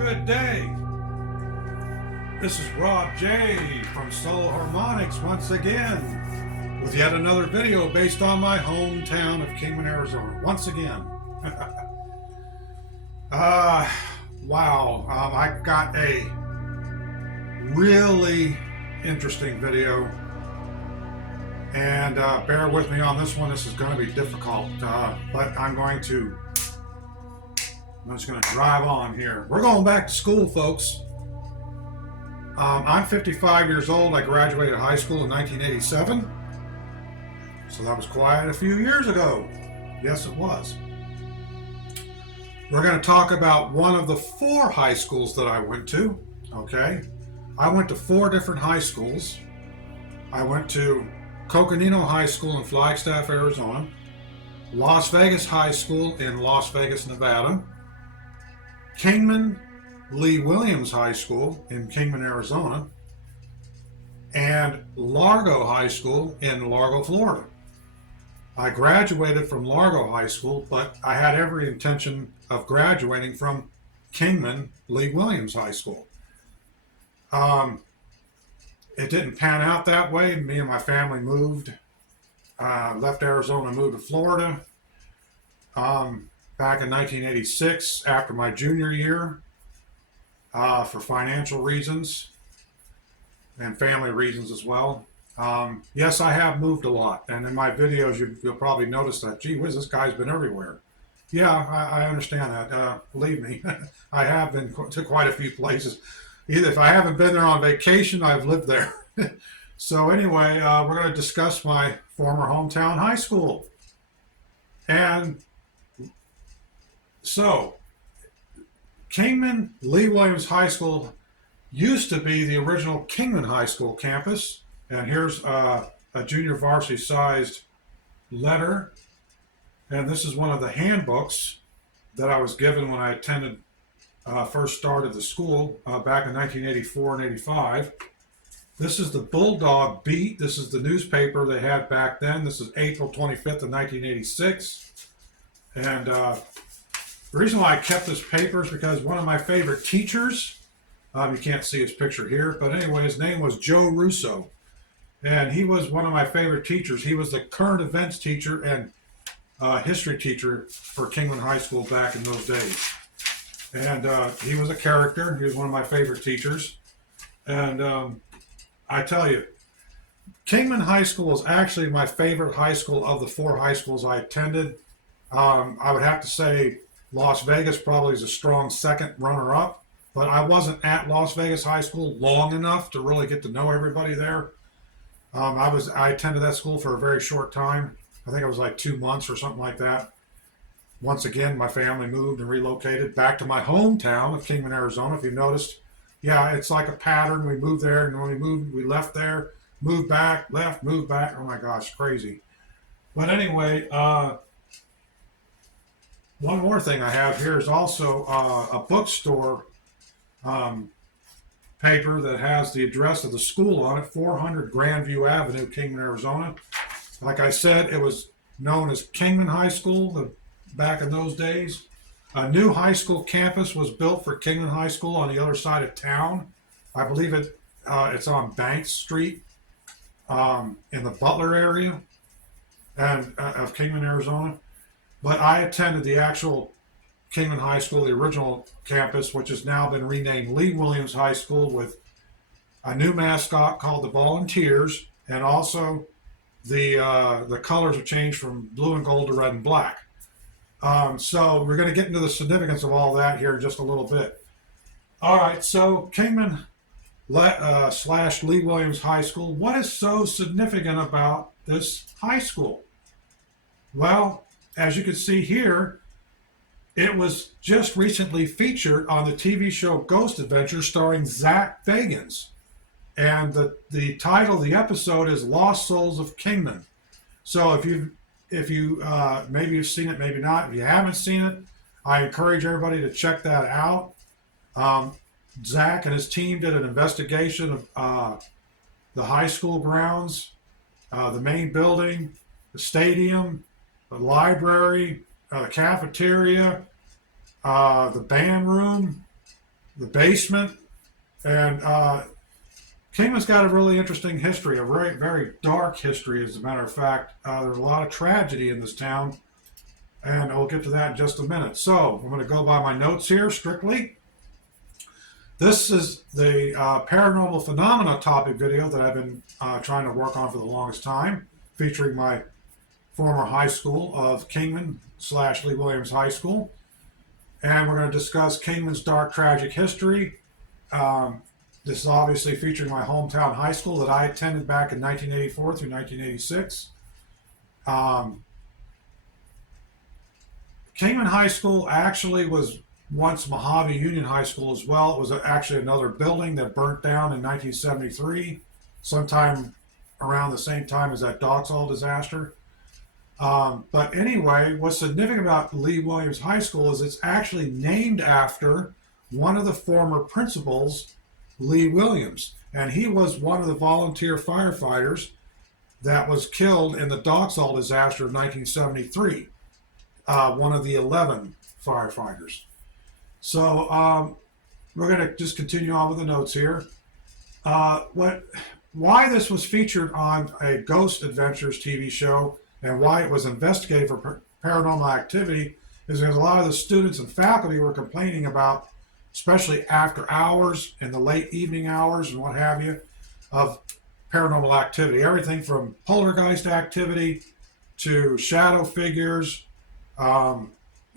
Good day. This is Rob J from Harmonics once again with yet another video based on my hometown of Kingman, Arizona. Once again. Wow. I got a really interesting video. And bear with me on this one. This is going to be difficult, but I'm just going to drive on here. We're going back to school, folks. I'm 55 years old. I graduated high school in 1987. So that was quite a few years ago. Yes, it was. We're going to talk about one of the 4 high schools that I went to. Okay. I went to 4 different high schools. I went to Coconino High School in Flagstaff, Arizona, Las Vegas High School in Las Vegas, Nevada, Kingman Lee Williams High School in Kingman, Arizona, and Largo High School in Largo, Florida. I graduated from Largo High School, but I had every intention of graduating from Kingman Lee Williams High School. It didn't pan out that way. Me and my family moved, left Arizona, moved to Florida back in 1986 after my junior year for financial reasons and family reasons as well. Yes, I have moved a lot, and in my videos you'll probably notice that, gee whiz, this guy's been everywhere. Yeah, I understand that. Believe me, I have been to quite a few places. Either if I haven't been there on vacation, I've lived there. So anyway, we're going to discuss my former hometown high school. And so, Kingman Lee Williams High School used to be the original Kingman High School campus. And here's a junior varsity sized letter. And this is one of the handbooks that I was given when I first started the school back in 1984 and 85. This is the Bulldog Beat. This is the newspaper they had back then. This is April 25th of 1986. And the reason why I kept this paper is because one of my favorite teachers, you can't see his picture here, but anyway, his name was Joe Russo. And he was one of my favorite teachers. He was the current events teacher and history teacher for Kingman High School back in those days. And he was a character. He was one of my favorite teachers. And I tell you, Kingman High School is actually my favorite high school of the 4 high schools I attended. I would have to say Las Vegas probably is a strong second runner-up. But I wasn't at Las Vegas High School long enough to really get to know everybody there. I attended that school for a very short time. I think it was like 2 months or something like that. Once again, my family moved and relocated back to my hometown of Kingman, Arizona. If you noticed, yeah, it's like a pattern. We moved there, and when we moved, we left there, moved back, left, moved back. Oh my gosh, crazy. But anyway, one more thing I have here is also a bookstore paper that has the address of the school on it, 400 Grandview Avenue, Kingman, Arizona. Like I said, it was known as Kingman High School back in those days. A new high school campus was built for Kingman High School on the other side of town. I believe it's on Banks Street in the Butler area and of Kingman, Arizona. But I attended the actual Kingman High School, the original campus, which has now been renamed Lee Williams High School, with a new mascot called the Volunteers, and also the colors have changed from blue and gold to red and black. So we're going to get into the significance of all that here in just a little bit. All right, so Kingman / Lee Williams High School. What is so significant about this high school? Well, as you can see here, it was just recently featured on the TV show Ghost Adventures starring Zach Bagans. And the title of the episode is Lost Souls of Kingman. So if you maybe you've seen it, maybe not. If you haven't seen it, I encourage everybody to check that out. Zach and his team did an investigation of the high school grounds, the main building, the stadium, the library, the cafeteria, the band room, the basement, and Kingman's got a really interesting history, a very, very dark history, as a matter of fact. There's a lot of tragedy in this town, and I'll get to that in just a minute. So I'm going to go by my notes here strictly. This is the paranormal phenomena topic video that I've been trying to work on for the longest time, featuring my former high school of Kingman / Lee Williams High School. And we're going to discuss Kingman's dark tragic history. This is obviously featuring my hometown high school that I attended back in 1984 through 1986. Kingman High School actually was once Mojave Union High School as well. It was actually another building that burnt down in 1973, sometime around the same time as that Doxall disaster. But anyway, what's significant about Lee Williams High School is it's actually named after one of the former principals, Lee Williams. And he was one of the volunteer firefighters that was killed in the Doxall disaster of 1973, one of the 11 firefighters. So we're going to just continue on with the notes here. Why this was featured on a Ghost Adventures TV show and why it was investigated for paranormal activity is because a lot of the students and faculty were complaining about, especially after hours and the late evening hours and what have you, of paranormal activity. Everything from poltergeist activity to shadow figures,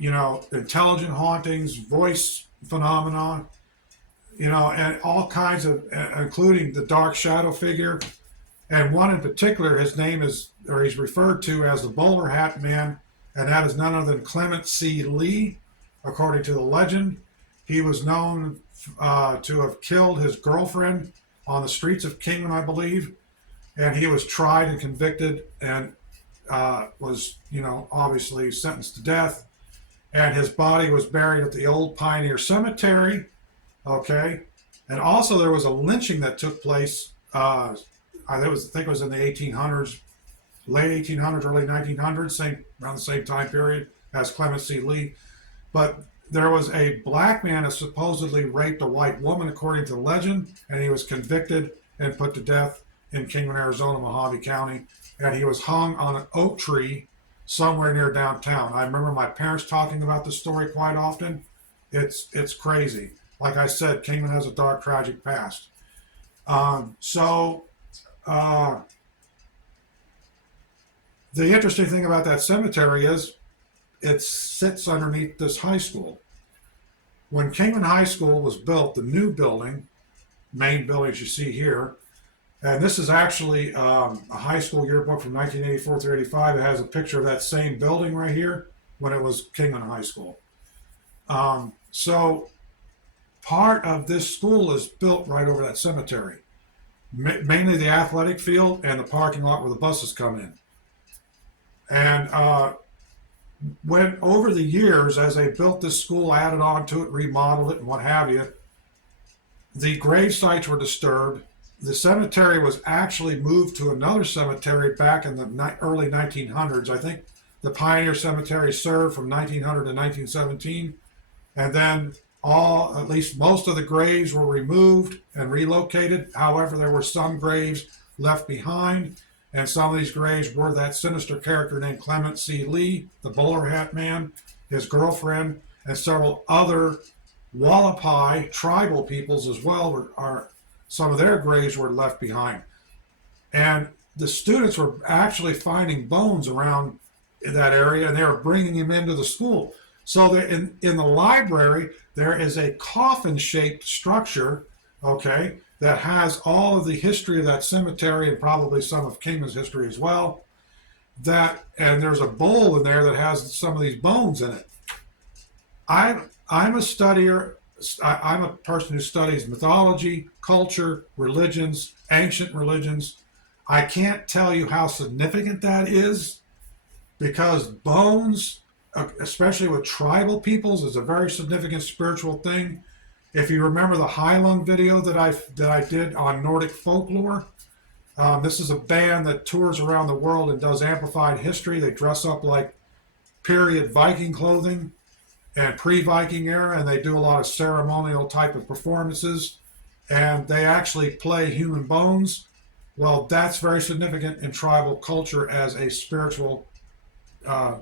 intelligent hauntings, voice phenomena, and all kinds of, including the dark shadow figure. And one in particular, his name is, or he's referred to as the bowler hat man, and that is none other than Clement C. Lee, according to the legend. He was known to have killed his girlfriend on the streets of Kingman, I believe, and he was tried and convicted and was, obviously sentenced to death. And his body was buried at the old Pioneer Cemetery, okay? And also there was a lynching that took place, I think it was in the 1800s, late 1800s, early 1900s, around the same time period as Clement C. Lee. But there was a black man that supposedly raped a white woman, according to the legend, and he was convicted and put to death in Kingman, Arizona, Mojave County, and he was hung on an oak tree somewhere near downtown. I remember my parents talking about this story quite often. It's crazy. Like I said, Kingman has a dark, tragic past. The interesting thing about that cemetery is it sits underneath this high school. When Kingman High School was built, the new building, main buildings you see here, and this is actually a high school yearbook from 1984 through 85. It has a picture of that same building right here when it was Kingman High School. So part of this school is built right over that cemetery, mainly the athletic field and the parking lot where the buses come in. And when over the years, as they built this school, added on to it, remodeled it, and what have you, the grave sites were disturbed. The cemetery was actually moved to another cemetery back in the early 1900s. I think the Pioneer Cemetery served from 1900 to 1917. And then at least most of the graves were removed and relocated. However, there were some graves left behind. And some of these graves were that sinister character named Clement C. Lee, the bowler hat man, his girlfriend, and several other Wallapai tribal peoples as well. Some of their graves were left behind. And the students were actually finding bones around that area, and they were bringing them into the school. So in the library, there is a coffin-shaped structure, okay, that has all of the history of that cemetery and probably some of Kingman's history as well. And there's a bowl in there that has some of these bones in it. I'm a studier. I'm a person who studies mythology, culture, religions, ancient religions. I can't tell you how significant that is, because bones, especially with tribal peoples, is a very significant spiritual thing. If you remember the Highland video that I did on Nordic folklore, this is a band that tours around the world and does amplified history. They dress up like period Viking clothing, and pre-Viking era, and they do a lot of ceremonial type of performances, and they actually play human bones. Well, that's very significant in tribal culture as a spiritual uh,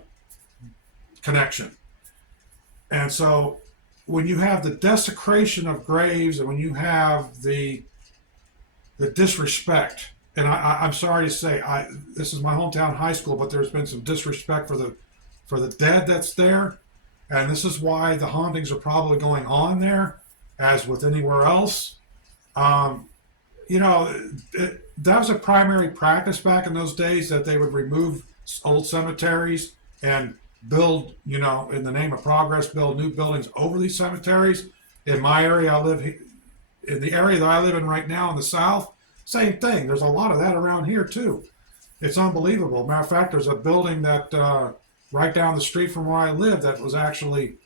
connection. And so when you have the desecration of graves, and when you have the disrespect, and I'm sorry to say, this is my hometown high school, but there's been some disrespect for the dead that's there, and this is why the hauntings are probably going on there, as with anywhere else. Um, you know, that was a primary practice back in those days, that they would remove old cemeteries and build, you know, in the name of progress, build new buildings over these cemeteries. In my area, in the area that I live in right now in the South, same thing. There's a lot of that around here too. It's unbelievable. Matter of fact, there's a building that right down the street from where I live that was actually,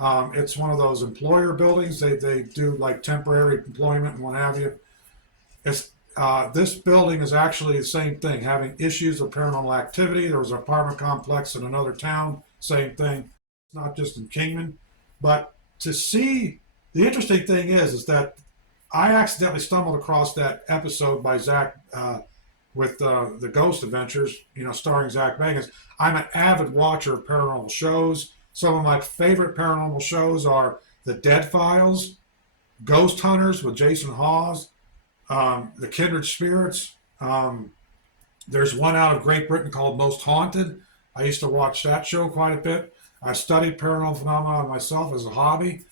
it's one of those employer buildings. They do like temporary employment and what have you. It's this building is actually the same thing, having issues of paranormal activity. There was an apartment complex in another town, same thing. It's not just in Kingman, but to see, the interesting thing is that I accidentally stumbled across that episode by Zach with the Ghost Adventures, you know, starring Zach Bagans. I'm an avid watcher of paranormal shows. Some of my favorite paranormal shows are The Dead Files, Ghost Hunters with Jason Hawes, The Kindred Spirits. There's one out of Great Britain called Most Haunted. I used to watch that show quite a bit. I studied paranormal phenomena myself as a hobby.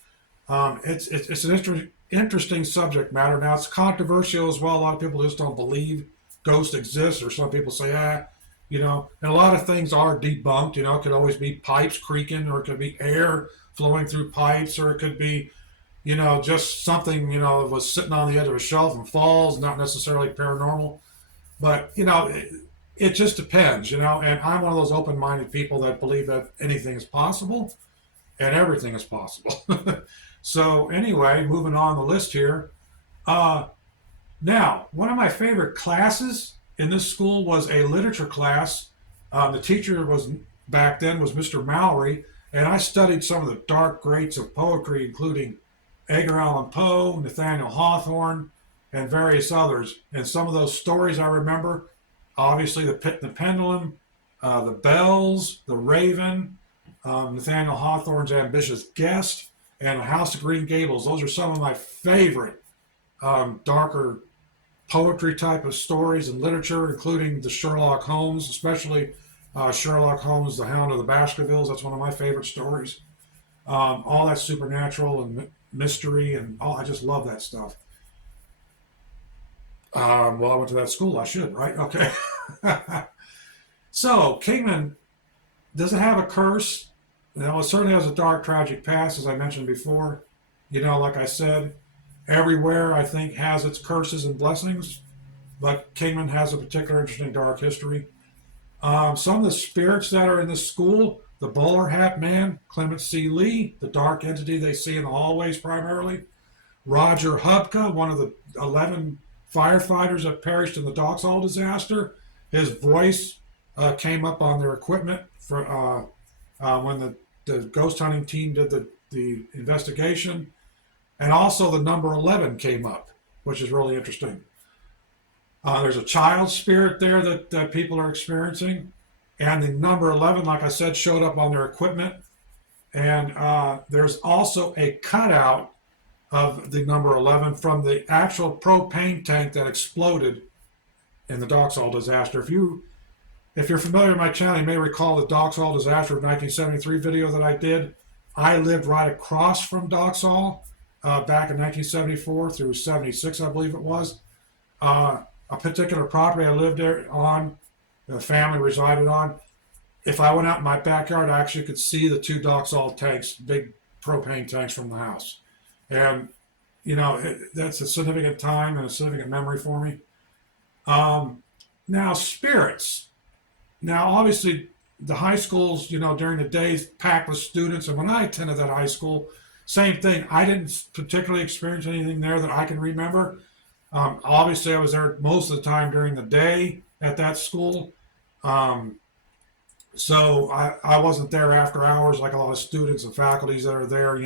It's an interesting subject matter. Now, it's controversial as well. A lot of people just don't believe ghosts exist, or some people say, you know, and a lot of things are debunked. You know, it could always be pipes creaking, or it could be air flowing through pipes, or it could be, you know, just something, you know, was sitting on the edge of a shelf and falls, not necessarily paranormal. But, you know, it just depends, you know, and I'm one of those open-minded people that believe that anything is possible and everything is possible. So anyway, moving on the list here. Now, one of my favorite classes in this school was a literature class. The teacher back then was Mr. Mallory, and I studied some of the dark greats of poetry, including Edgar Allan Poe, Nathaniel Hawthorne, and various others. And some of those stories I remember, obviously The Pit and the Pendulum, The Bells, The Raven, Nathaniel Hawthorne's Ambitious Guest, and The House of Green Gables. Those are some of my favorite darker poetry type of stories and literature, including the Sherlock Holmes, especially Sherlock Holmes, The Hound of the Baskervilles. That's one of my favorite stories. All that supernatural and mystery, and I just love that stuff. Well, I went to that school. I should, right? Okay. So, Kingman, does it have a curse? You know, it certainly has a dark, tragic past, as I mentioned before. You know, like I said, everywhere, I think, has its curses and blessings, but Kingman has a particular interesting dark history. Some of the spirits that are in the school, the bowler hat man, Clement C. Lee, the dark entity they see in the hallways primarily. Roger Hubka, one of the 11 firefighters that perished in the Doxhall disaster. His voice came up on their equipment for when the ghost hunting team did the investigation. And also the number 11 came up, which is really interesting. There's a child spirit there that people are experiencing. And the number 11, like I said, showed up on their equipment. And there's also a cutout of the number 11 from the actual propane tank that exploded in the Doxhall disaster. If you're familiar with my channel, you may recall the Doxhall disaster of 1973 video that I did. I lived right across from Doxhall back in 1974 through 76, I believe it was. A particular property I lived there on, the family resided on. If I went out in my backyard, I actually could see the two Doxhall tanks, big propane tanks from the house. And, you know, that's a significant time and a significant memory for me. Now, spirits. Now, obviously, the high schools, you know, during the days packed with students. And when I attended that high school, same thing. I didn't particularly experience anything there that I can remember. Obviously, I was there most of the time during the day at that school. So I wasn't there after hours like a lot of students and faculties that are there,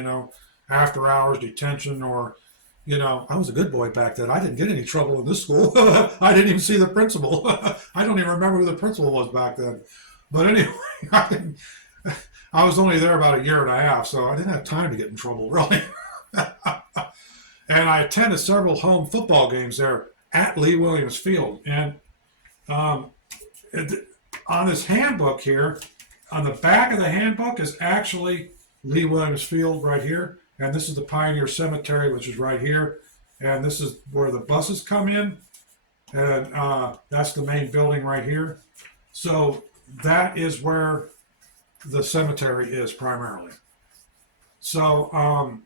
after hours detention or, I was a good boy back then. I didn't get any trouble in this school. I didn't even see the principal. I don't even remember who the principal was back then. But anyway, I was only there about a year and a half, so I didn't have time to get in trouble, really. And I attended several home football games there at Lee Williams Field. And um, on this handbook here, on the back of the handbook is actually Lee Williams Field right here. And this is the Pioneer Cemetery, which is right here. And this is where the buses come in. And that's the main building right here. So that is where the cemetery is primarily. So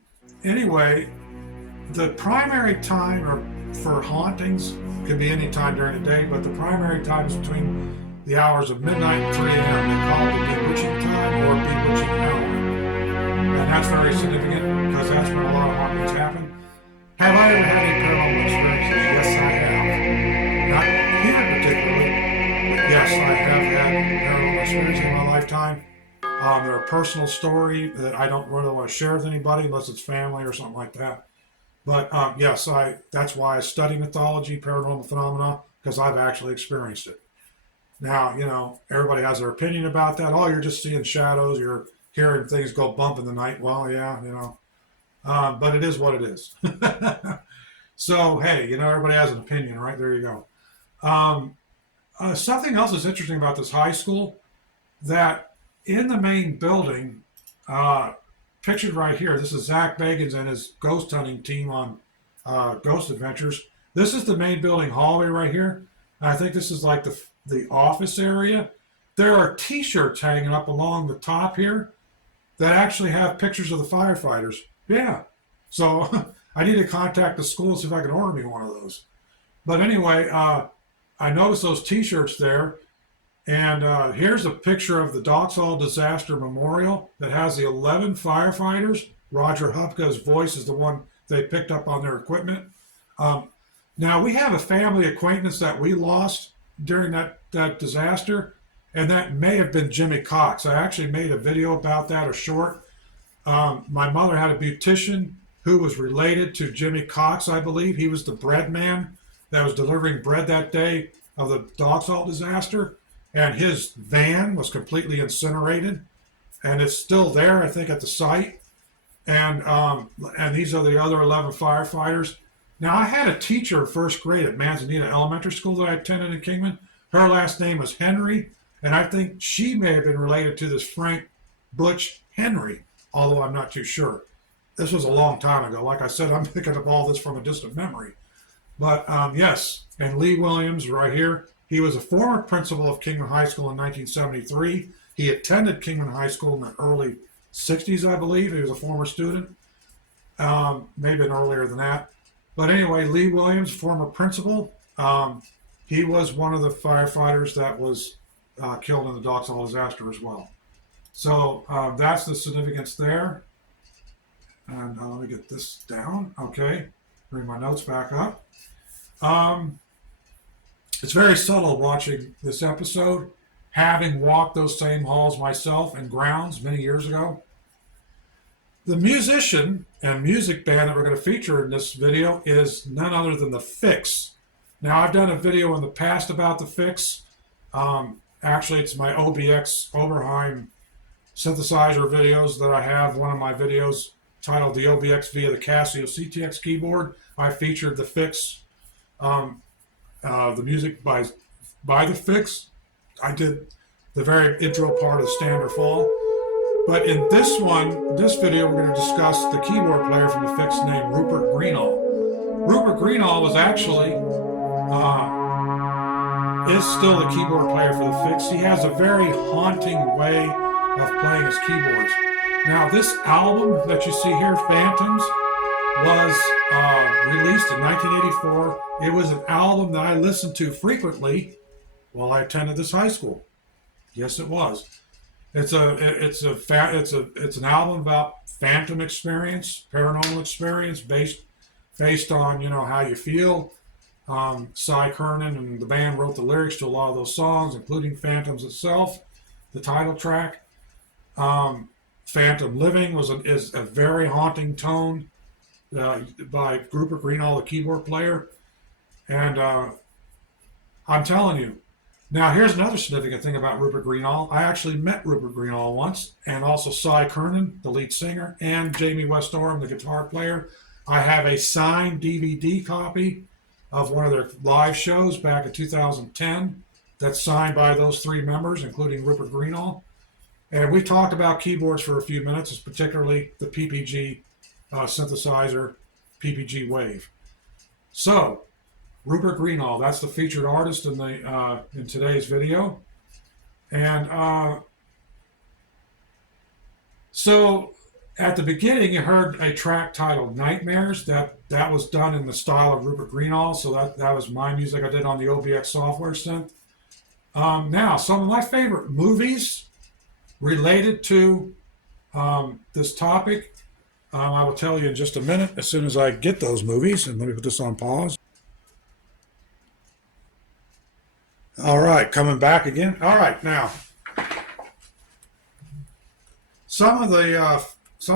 anyway, the primary time for hauntings can be any time during the day, but the primary time is between the hours of midnight and 3 a.m. They call it the bewitching time or bewitching hour. And that's very significant because that's when a lot of hauntings happen. Have I ever had any paranormal experiences? Yes, I have. Not here particularly, but yes, I have had paranormal experiences in my lifetime. They're a personal story that I don't really want to share with anybody unless it's family or something like that. But yes, that's why I study mythology, paranormal phenomena, because I've actually experienced it. Now, everybody has their opinion about that. Oh, you're just seeing shadows, you're hearing things go bump in the night. Well, yeah, but it is what it is. So, hey, everybody has an opinion, right? There you go. Something else is interesting about this high school, that in the main building, pictured right here, this is Zach Bagans and his ghost hunting team on Ghost Adventures. This is the main building hallway right here. I think this is like the office area. There are t-shirts hanging up along the top here that actually have pictures of the firefighters. Yeah. So I need to contact the school and see if I can order me one of those. But anyway, I noticed those t-shirts there. And here's a picture of the Doxhall Disaster Memorial that has the 11 firefighters. Roger Hupka's voice is the one they picked up on their equipment. Now, we have a family acquaintance that we lost during that disaster, and that may have been Jimmy Cox. I actually made a video about that, a short. My mother had a beautician who was related to Jimmy Cox, I believe. He was the bread man that was delivering bread that day of the Doxhall disaster. And his van was completely incinerated, and it's still there, I think, at the site. And these are the other 11 firefighters. Now, I had a teacher in first grade at Manzanita Elementary School that I attended in Kingman. Her last name was Henry, and I think she may have been related to this Frank Butch Henry, although I'm not too sure. This was a long time ago. Like I said, I'm picking up all this from a distant memory. But yes, and Lee Williams right here. He was a former principal of Kingman High School in 1973. He attended Kingman High School in the early 60s, I believe. He was a former student, maybe earlier than that. But anyway, Lee Williams, former principal, he was one of the firefighters that was killed in the Doxhall disaster as well. So that's the significance there. And let me get this down. Okay, bring my notes back up. It's very subtle watching this episode, having walked those same halls myself and grounds many years ago. The musician and music band that we're going to feature in this video is none other than the Fix. Now, I've done a video in the past about the Fix. Actually, it's my OBX Oberheim synthesizer videos that I have. One of my videos titled The OBX via the Casio CTX keyboard. I featured the Fix. The music by the Fix. I did the very intro part of Stand or Fall. But in this video, we're going to discuss the keyboard player from the Fix named Rupert Greenall. Rupert Greenall was actually, is still the keyboard player for the Fix. He has a very haunting way of playing his keyboards. Now, this album that you see here, Phantoms, was released in 1984. It was an album that I listened to frequently while I attended this high school. Yes, it was. It's an album about phantom experience, paranormal experience, based on how you feel. Cy Kernan and the band wrote the lyrics to a lot of those songs, including Phantoms itself. the title track. Phantom Living is a very haunting tone by Rupert Greenall, the keyboard player. And I'm telling you, now here's another significant thing about Rupert Greenall. I actually met Rupert Greenall once, and also Cy Kernan, the lead singer, and Jamie West Oram, the guitar player. I have a signed DVD copy of one of their live shows back in 2010 that's signed by those three members, including Rupert Greenall. And we talked about keyboards for a few minutes, particularly the PPG synthesizer, PPG Wave. So, Rupert Greenall, that's the featured artist in the in today's video. And so at the beginning, you heard a track titled Nightmares. That was done in the style of Rupert Greenall, so that was my music I did on the OBX software synth. Now, some of my favorite movies related to this topic, I will tell you in just a minute as soon as I get those movies. And let me put this on pause. All right, coming back again. All right, now some of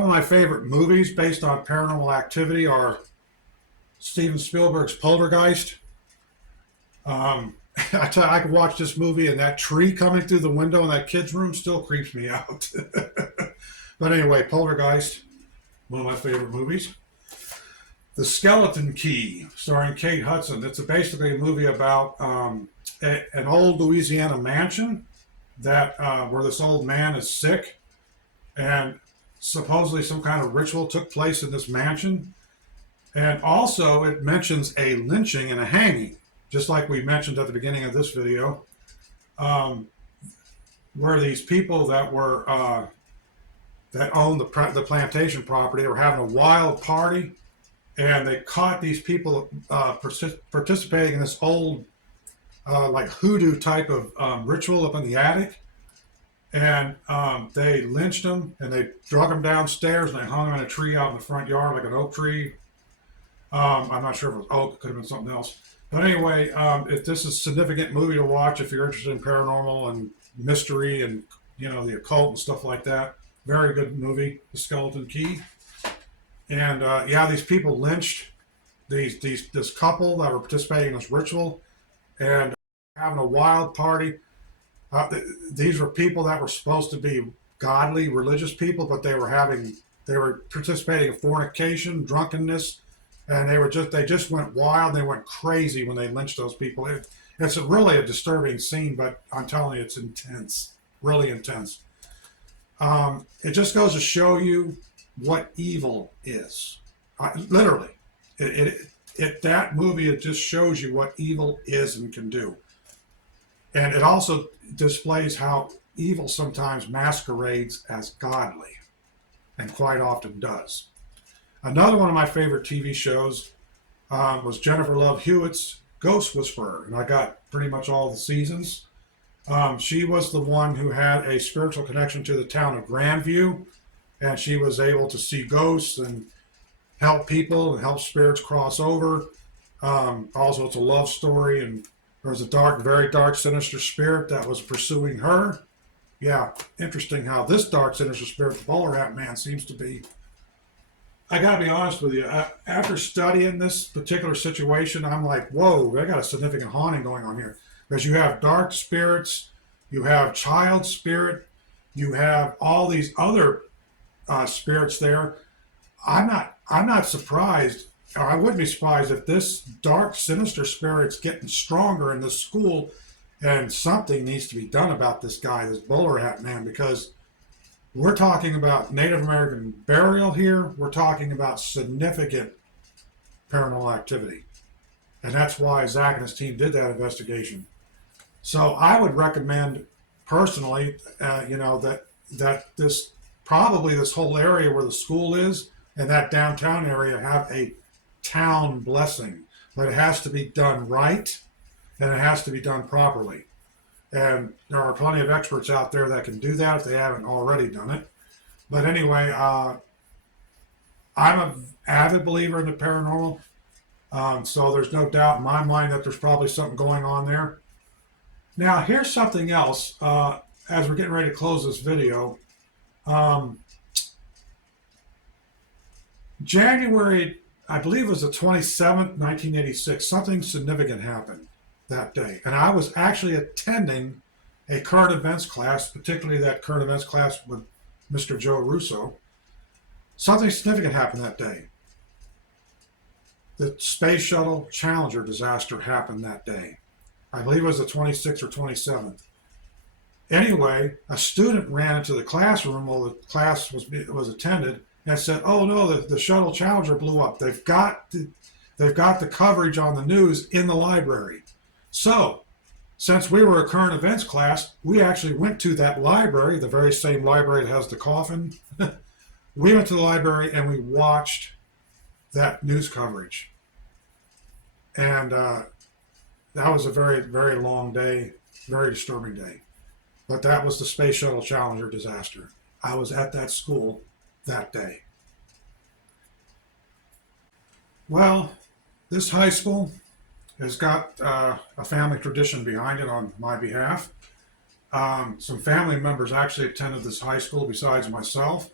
my favorite movies based on paranormal activity are Steven Spielberg's Poltergeist. I could watch this movie and that tree coming through the window in that kid's room still creeps me out. But anyway, Poltergeist, one of my favorite movies. The Skeleton Key, starring Kate Hudson. It's basically a movie about an old Louisiana mansion that where this old man is sick, and supposedly some kind of ritual took place in this mansion. And also it mentions a lynching and a hanging, just like we mentioned at the beginning of this video, where these people that were that owned the plantation property were having a wild party, and they caught these people participating in this old like hoodoo type of ritual up in the attic. And they lynched them, and they drug them downstairs, and they hung them in a tree out in the front yard, like an oak tree. I'm not sure if it was oak, it could have been something else. But anyway, if this is a significant movie to watch if you're interested in paranormal and mystery and, you know, the occult and stuff like that. Very good movie, The Skeleton Key. And yeah, these people lynched this couple that were participating in this ritual and having a wild party. These were people that were supposed to be godly, religious people, but they were participating in fornication, drunkenness, and they just went wild. They went crazy when they lynched those people. It's really a disturbing scene, but I'm telling you, it's intense, really intense. It just goes to show you what evil is. Literally, that movie, it just shows you what evil is and can do. And it also displays how evil sometimes masquerades as godly, and quite often does. Another one of my favorite TV shows was Jennifer Love Hewitt's Ghost Whisperer, and I got pretty much all the seasons. She was the one who had a spiritual connection to the town of Grandview, and she was able to see ghosts and help people and help spirits cross over. Also, it's a love story, and there was a very dark, sinister spirit that was pursuing her. Yeah, interesting how this dark, sinister spirit, the bowler hat man, seems to be. I gotta be honest with you. After studying this particular situation, I'm like, whoa, they got a significant haunting going on here. Because you have dark spirits, you have child spirit, you have all these other spirits there. I'm not surprised, or I wouldn't be surprised if this dark, sinister spirit's getting stronger in this school, and something needs to be done about this guy, this bowler hat man, because we're talking about Native American burial here. We're talking about significant paranormal activity. And that's why Zach and his team did that investigation. So I would recommend personally, that this whole area where the school is and that downtown area have a town blessing, but it has to be done right and it has to be done properly. And there are plenty of experts out there that can do that if they haven't already done it. But anyway, I'm an avid believer in the paranormal. So there's no doubt in my mind that there's probably something going on there. Now, here's something else. as we're getting ready to close this video, um, January, I believe it was the 27th, 1986, something significant happened that day. And I was actually attending a current events class, particularly that current events class with Mr. Joe Russo. Something significant happened that day. The Space Shuttle Challenger disaster happened that day. I believe it was the 26th or 27th. Anyway, a student ran into the classroom while the class was attended and said, "Oh no, the shuttle Challenger blew up. They've got the coverage on the news in the library." So, since we were a current events class, we actually went to that library, the very same library that has the coffin. We went to the library and we watched that news coverage. And that was a very, very long day, very disturbing day. But that was the Space Shuttle Challenger disaster. I was at that school that day. Well, this high school has got a family tradition behind it on my behalf. Some family members actually attended this high school besides myself.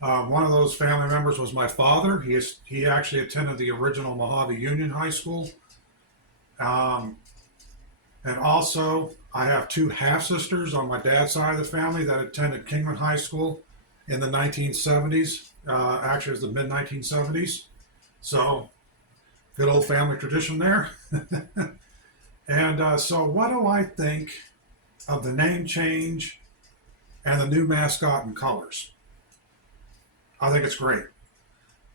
One of those family members was my father. He actually attended the original Mojave Union High School. And also, I have two half-sisters on my dad's side of the family that attended Kingman High School in the 1970s. Actually, it was the mid-1970s. So, good old family tradition there. And so what do I think of the name change and the new mascot and colors? I think it's great.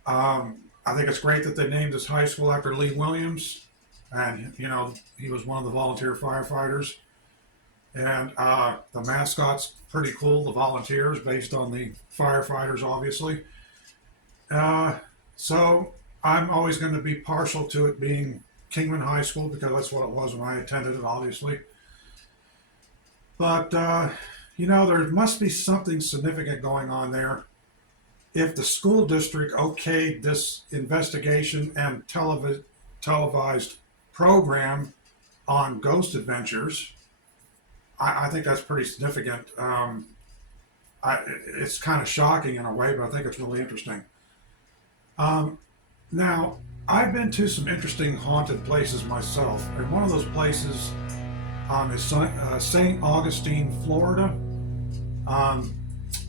I think it's great that they named this high school after Lee Williams. And, you know, he was one of the volunteer firefighters. And the mascot's pretty cool, the volunteers, based on the firefighters, obviously. So I'm always going to be partial to it being Kingman High School because that's what it was when I attended it, obviously. But, you know, there must be something significant going on there. If the school district okayed this investigation and televised program on ghost adventures, I think that's pretty significant. It's kind of shocking in a way, but I think it's really interesting. Now, I've been to some interesting haunted places myself, and one of those places is St. Augustine, Florida.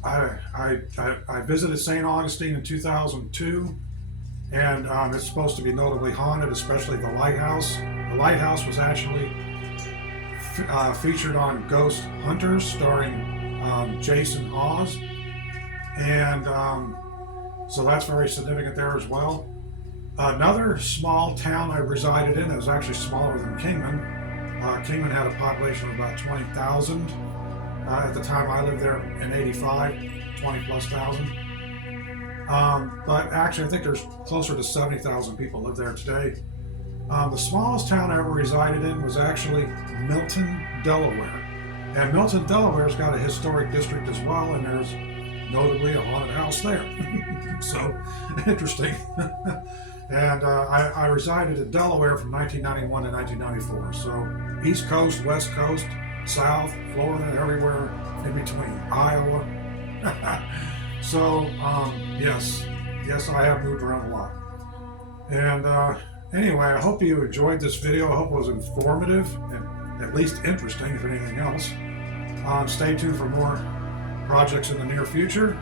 I visited St. Augustine in 2002, and it's supposed to be notably haunted, especially the lighthouse. The lighthouse was actually featured on Ghost Hunters, starring Jason Hawes, and so that's very significant there as well. Another small town I resided in that was actually smaller than Kingman. Kingman had a population of about 20,000. At the time I lived there in 85, 20 plus thousand. But actually I think there's closer to 70,000 people live there today. The smallest town I ever resided in was actually Milton, Delaware. And Milton, Delaware's got a historic district as well, and there's notably a haunted house there. So, interesting. And I resided in Delaware from 1991 to 1994. So, East Coast, West Coast, South, Florida, everywhere in between, Iowa. So, yes, I have moved around a lot. And anyway, I hope you enjoyed this video. I hope it was informative and at least interesting, if anything else. Stay tuned for more projects in the near future.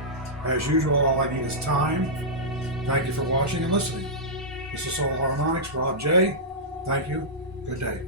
As usual, all I need is time. Thank you for watching and listening. This is Soul Harmonics, Rob J. Thank you. Good day.